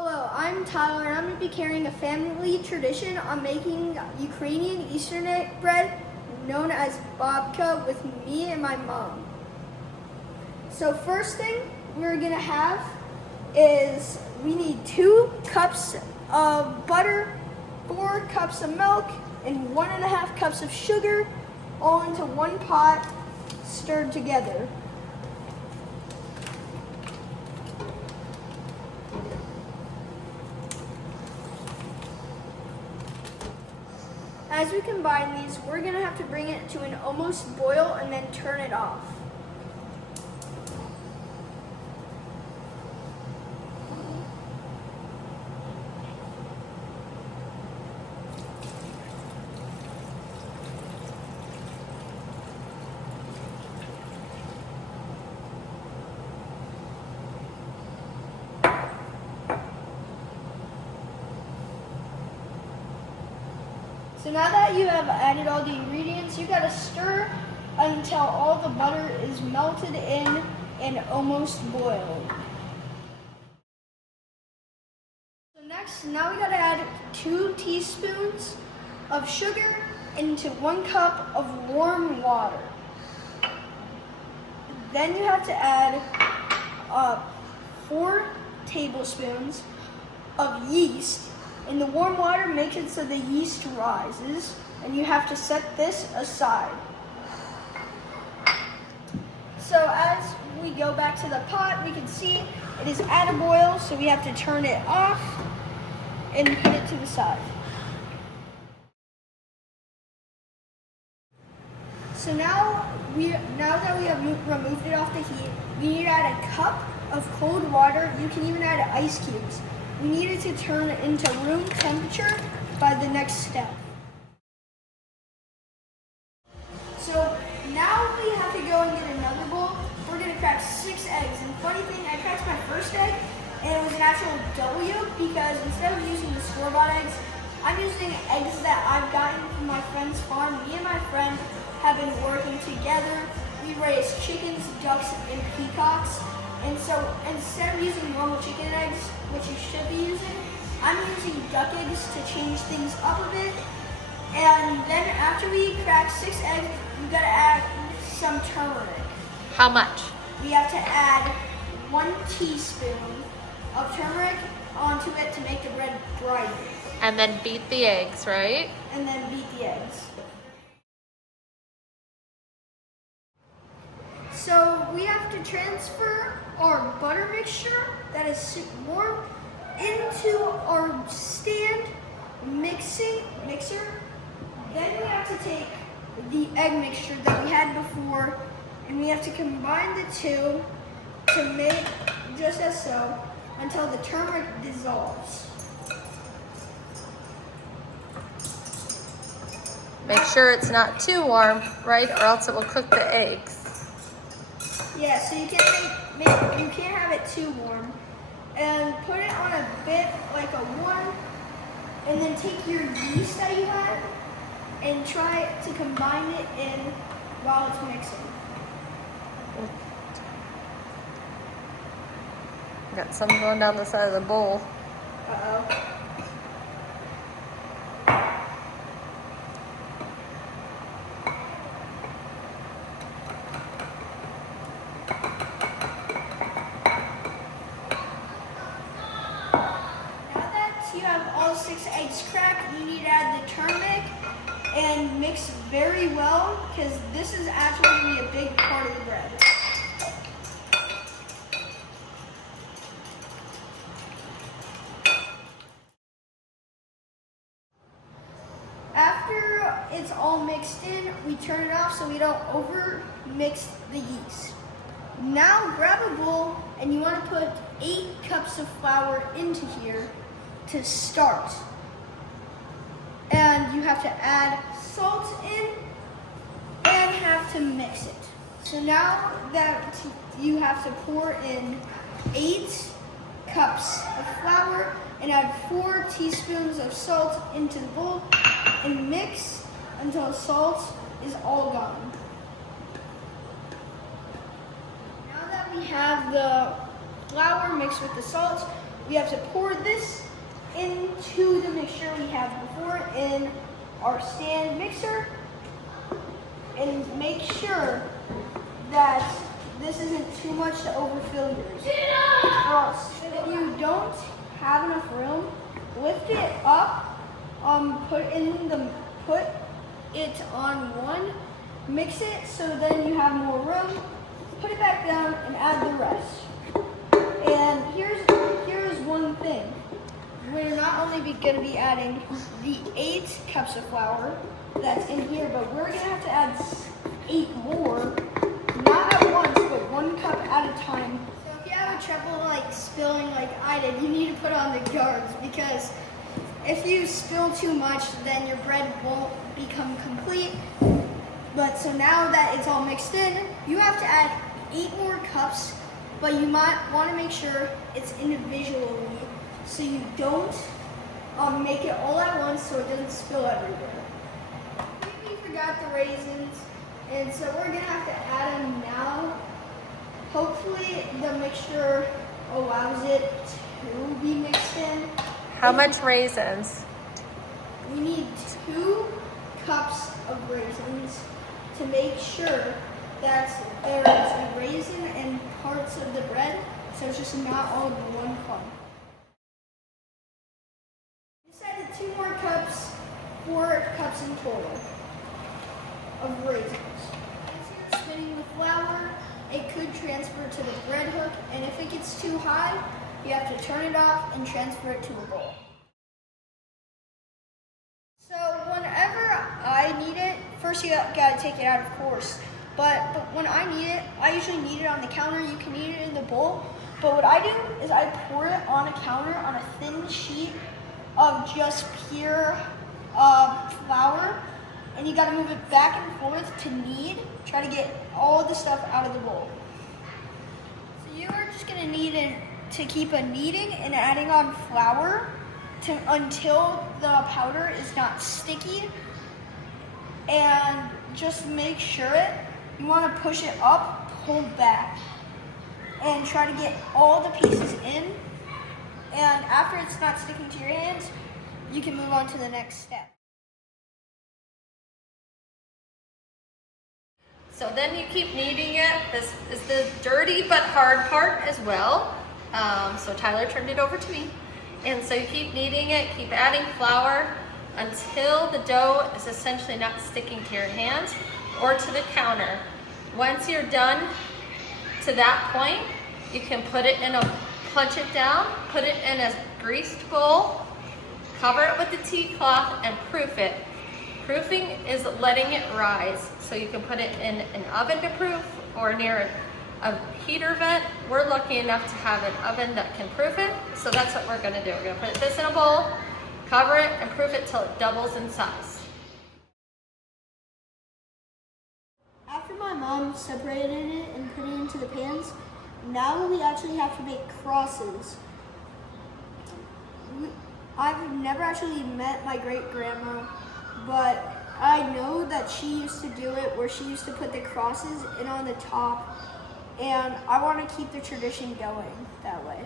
Hello, I'm Tyler and I'm going to be carrying a family tradition on making Ukrainian Easter bread known as babka with me and my mom. So first thing we're going to have is we need 2 cups of butter, 4 cups of milk, and 1.5 cups of sugar all into one pot stirred together. As we combine these, we're going to have to bring it to an almost boil and then turn it off. So now that you have added all the ingredients, you gotta stir until all the butter is melted in and almost boiled. So next, now we gotta add 2 teaspoons of sugar into 1 cup of warm water. Then you have to add 4 tablespoons of yeast. In the warm water, make it so the yeast rises, and you have to set this aside. So as we go back to the pot, we can see it is at a boil, so we have to turn it off and put it to the side. So now that we have removed it off the heat, we need to add a cup of cold water. You can even add ice cubes. We need it to turn into room temperature by the next step. So now we have to go and get another bowl. We're going to crack 6 eggs. And funny thing, I cracked my first egg and it was an actual W because instead of using the store-bought eggs, I'm using eggs that I've gotten from my friend's farm. Me and my friend have been working together. We raise chickens, ducks, and peacocks. And so instead of using normal chicken eggs, which you should be using, I'm using duck eggs to change things up a bit. And then after we crack 6 eggs, we gotta add some turmeric. How much? We have to add 1 teaspoon of turmeric onto it to make the bread brighter. And then beat the eggs, right? And then beat the eggs. So we have to transfer our butter mixture that is warm into our stand mixer. Then we have to take the egg mixture that we had before and we have to combine the two to make just as so until the turmeric dissolves. Make sure it's not too warm, right? Or else it will cook the eggs. Yeah, so you can't have it too warm. And put it on a bit like a 1, and then take your yeast that you had and try to combine it in while it's mixing. Got some going down the side of the bowl. Uh-oh. You have all 6 eggs cracked, you need to add the turmeric and mix very well because this is actually going to be a big part of the bread. After it's all mixed in, we turn it off so we don't over mix the yeast. Now grab a bowl and you want to put 8 cups of flour into here to start. And you have to add salt in and have to mix it. So now that you have to pour in 8 cups of flour and add 4 teaspoons of salt into the bowl and mix until salt is all gone. Now that we have the flour mixed with the salt, we have to pour this into the mixture we have before in our stand mixer, and make sure that this isn't too much to overfill yours. Or else, if you don't have enough room, lift it up, put it on one, mix it so then you have more room, put it back down and add the rest. And here's one thing. We're not only going to be adding the 8 cups of flour that's in here, but we're going to have to add 8 more, not at once, but 1 cup at a time. So if you have a trouble like spilling like I did, you need to put on the guards, because if you spill too much, then your bread won't become complete. But so now that it's all mixed in, you have to add 8 more cups, but you might want to make sure it's individually, so you don't make it all at once so it doesn't spill everywhere. We forgot the raisins, and so we're gonna have to add them now. Hopefully the mixture allows it to be mixed in. How much raisins? We need 2 cups of raisins to make sure that there is a raisin in parts of the bread, so it's just not all in one clump. Just added 2 more cups, 4 cups in total of raisins. As you're spinning the flour, it could transfer to the bread hook, and if it gets too high, you have to turn it off and transfer it to a bowl. So whenever I need it, first you gotta take it out, of course. But when I need it, I usually need it on the counter. You can eat it in the bowl. But what I do is I pour it on a counter on a thin sheet of just pure flour. And you gotta move it back and forth to knead. Try to get all the stuff out of the bowl. So you are just gonna need it to keep kneading and adding on flour until the powder is not sticky. And just make sure you want to push it up, pull back, and try to get all the pieces in. And after it's not sticking to your hands, you can move on to the next step. So then you keep kneading it. This is the dirty but hard part as well. So Tyler turned it over to me. And so you keep kneading it, keep adding flour until the dough is essentially not sticking to your hands or to the counter. Once you're done to that point, you can put it in punch it down, put it in a greased bowl, cover it with the tea cloth, and proof it. Proofing is letting it rise. So you can put it in an oven to proof or near a heater vent. We're lucky enough to have an oven that can proof it. So that's what we're gonna do. We're gonna put this in a bowl, cover it, and proof it till it doubles in size. After my mom separated it and put it into the pans, now we actually have to make crosses. I've never actually met my great-grandma, but I know that she used to do it where she used to put the crosses in on the top, and I want to keep the tradition going that way.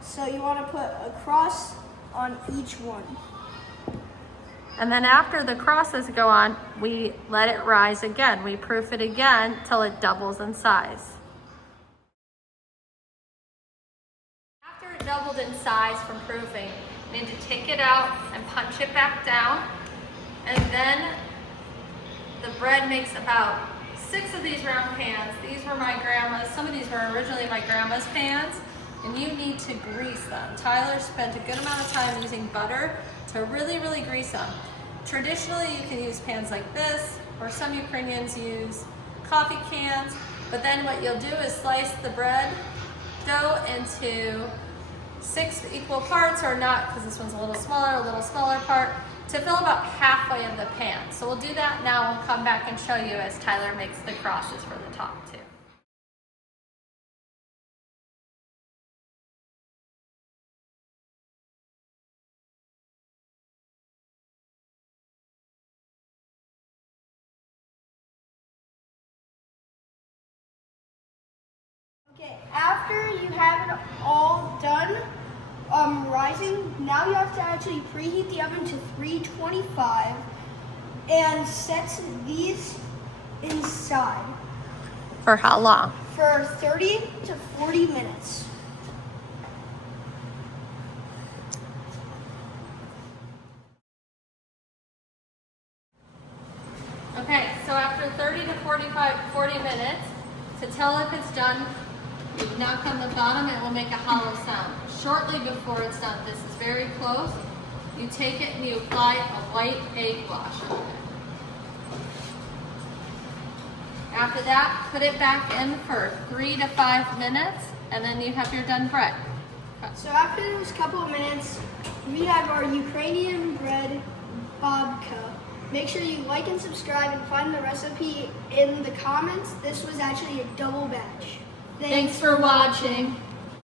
So you want to put a cross on each one. And then after the crosses go on, we let it rise again. We proof it again till it doubles in size. After it doubled in size from proofing, we need to take it out and punch it back down. And then the bread makes about 6 of these round pans. These were my grandma's. Some of these were originally my grandma's pans, and you need to grease them. Tyler spent a good amount of time using butter to really, really grease them. Traditionally, you can use pans like this, or some Ukrainians use coffee cans, but then what you'll do is slice the bread dough into 6 equal parts, or not, because this one's a little smaller part, to fill about halfway of the pan. So we'll do that now. We'll come back and show you as Tyler makes the crosses for the top too. Okay, after you have it all done, rising. Now you have to actually preheat the oven to 325 and set these inside For how long? for 30 to 40 minutes. Okay, so after 30 to 40 minutes, to tell if it's done, you knock on the bottom, it will make a hollow sound. Shortly before it's done, this is very close, you take it and you apply a white egg wash on it. After that, put it back in for 3 to 5 minutes, and then you have your done bread. So after those couple of minutes, we have our Ukrainian bread babka. Make sure you like and subscribe and find the recipe in the comments. This was actually a double batch. Thanks for watching.